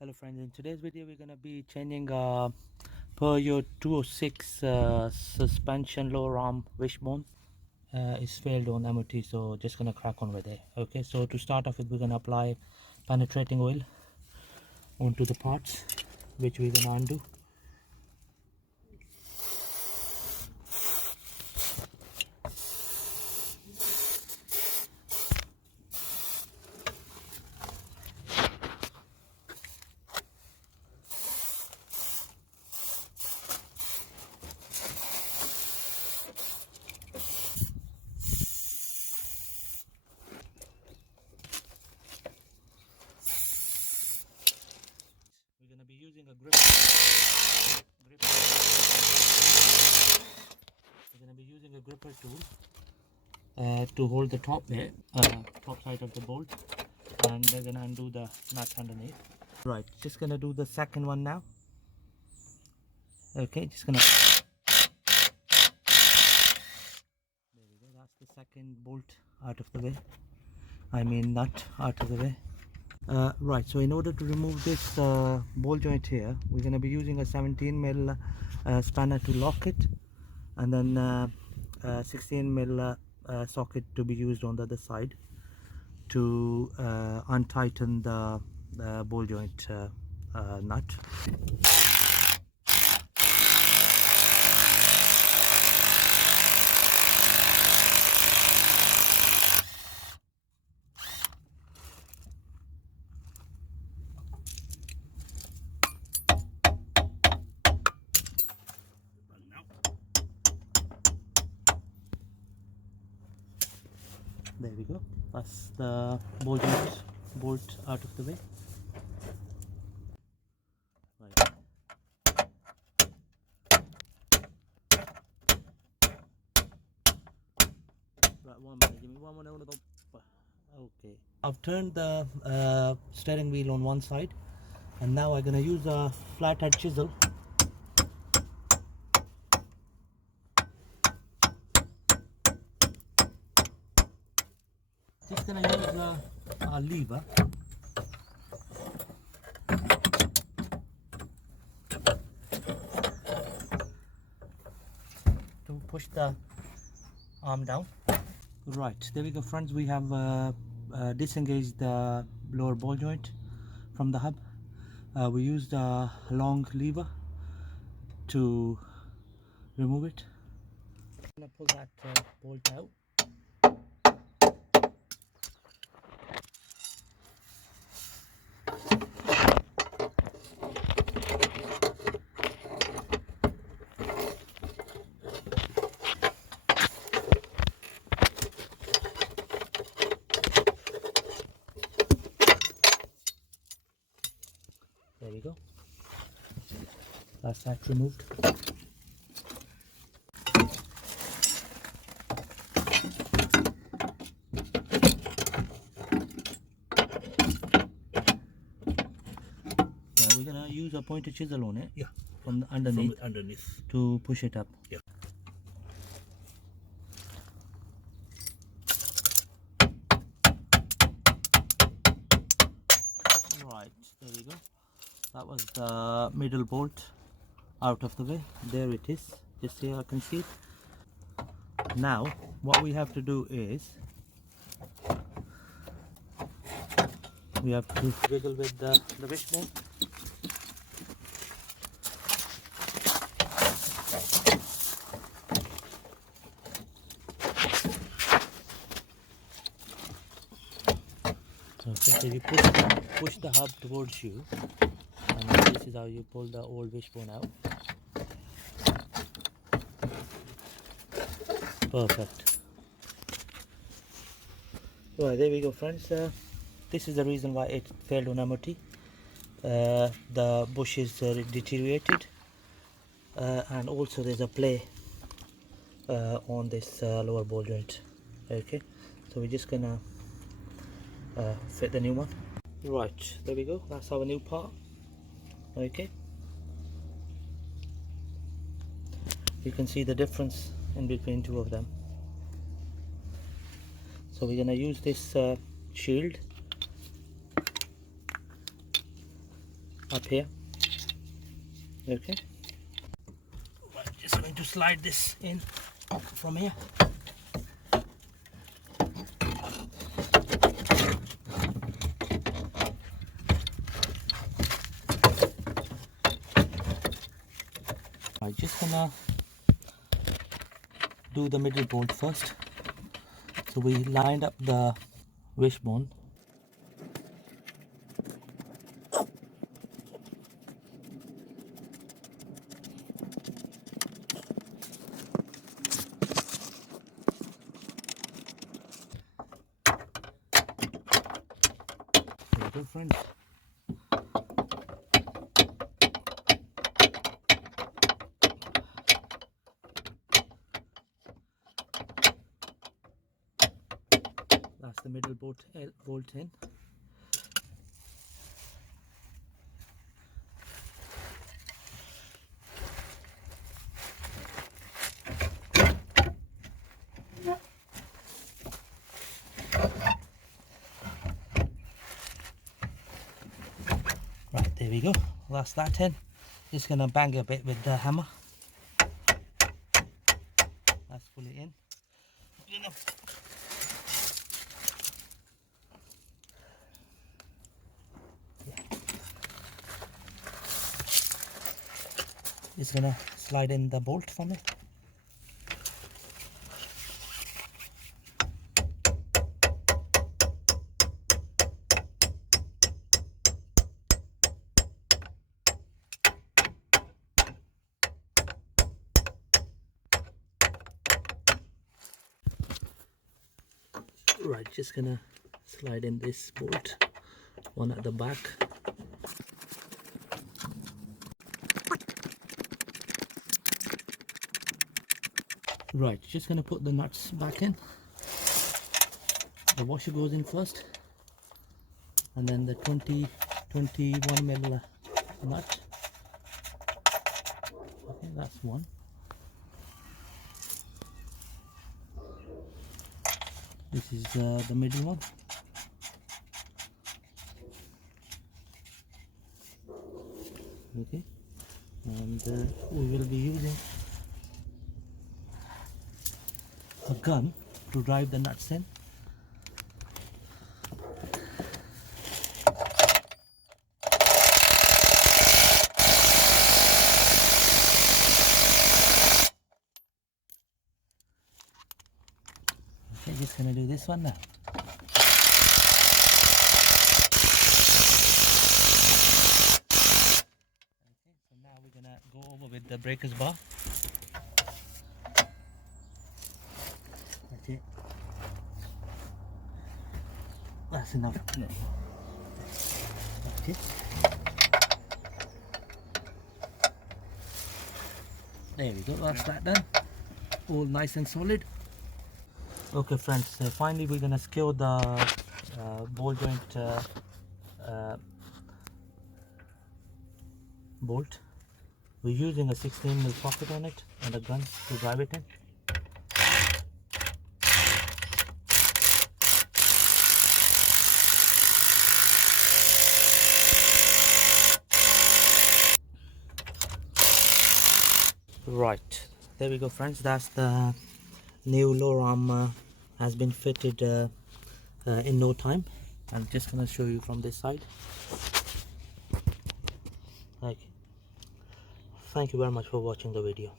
Hello friends, in today's video we're going to be changing Peugeot 206 suspension lower arm wishbone. It's failed on MOT, so just going to crack on with it. Okay, so to start off with, we're going to apply penetrating oil onto the parts, which we're going to undo. We're going to be using a grip. We're going to be using a gripper tool to hold the top bit, top side of the bolt, and we're going to undo the nut underneath. Right, just going to do the second one now. Okay, just going to... There we go, that's the second bolt out of the way. I mean nut out of the way. Right, so in order to remove this ball joint here, we're going to be using a 17mm spanner to lock it, and then 16mm socket to be used on the other side to untighten the ball joint nut. There we go, that's the ball joint bolt out of the way. Right. Right, 1 minute, give me 1 minute. Okay, I've turned the steering wheel on one side, and now I'm going to use a flathead chisel just going to use a lever to push the arm down. Right, there we go friends, we have disengaged the lower ball joint from the hub. We used a long lever to remove it. I'm going to pull that bolt out. There we go, that's that removed. We're gonna use a pointed chisel on it, from underneath to push it up. Right, there we go. That was the middle bolt out of the way. There it is, just here I can see it. Now what we have to do is we have to wiggle with the wishbone. Okay, so you push the hub towards you, and this is how you pull the old wishbone out. Perfect. Right, there we go friends. This is the reason why it failed on MOT. The bush is deteriorated, and also there's a play on this lower ball joint. Okay, so we're just gonna fit the new one. Right, there we go, that's our new part. Okay, you can see the difference in between two of them. So we're gonna use this shield up here. Okay, right, just going to slide this in from here. I'm just gonna do the middle bolt first. So we lined up the wishbone. There we go, friends. That's the middle bolt in. Right, there we go. That's that in. Just gonna bang a bit with the hammer. That's fully in. Just gonna slide in the bolt from it. Right, just gonna slide in this bolt, one at the back. Right, just gonna put the nuts back in. The washer goes in first, and then the 21 mil nut. Okay, that's one. This is the middle one. Okay, and we will be using a gun to drive the nuts in. Okay, just gonna do this one now. Okay, so now we're gonna go over with the breakers bar. That's it. That's enough. No. Okay. There we go. That's that done. All nice and solid. Okay, friends. So finally, we're gonna secure the ball joint bolt. We're using a 16 mil socket on it and a gun to drive it in. Right, there we go, friends. That's the new lower arm has been fitted in no time. I'm just gonna show you from this side. Okay. Thank you very much for watching the video.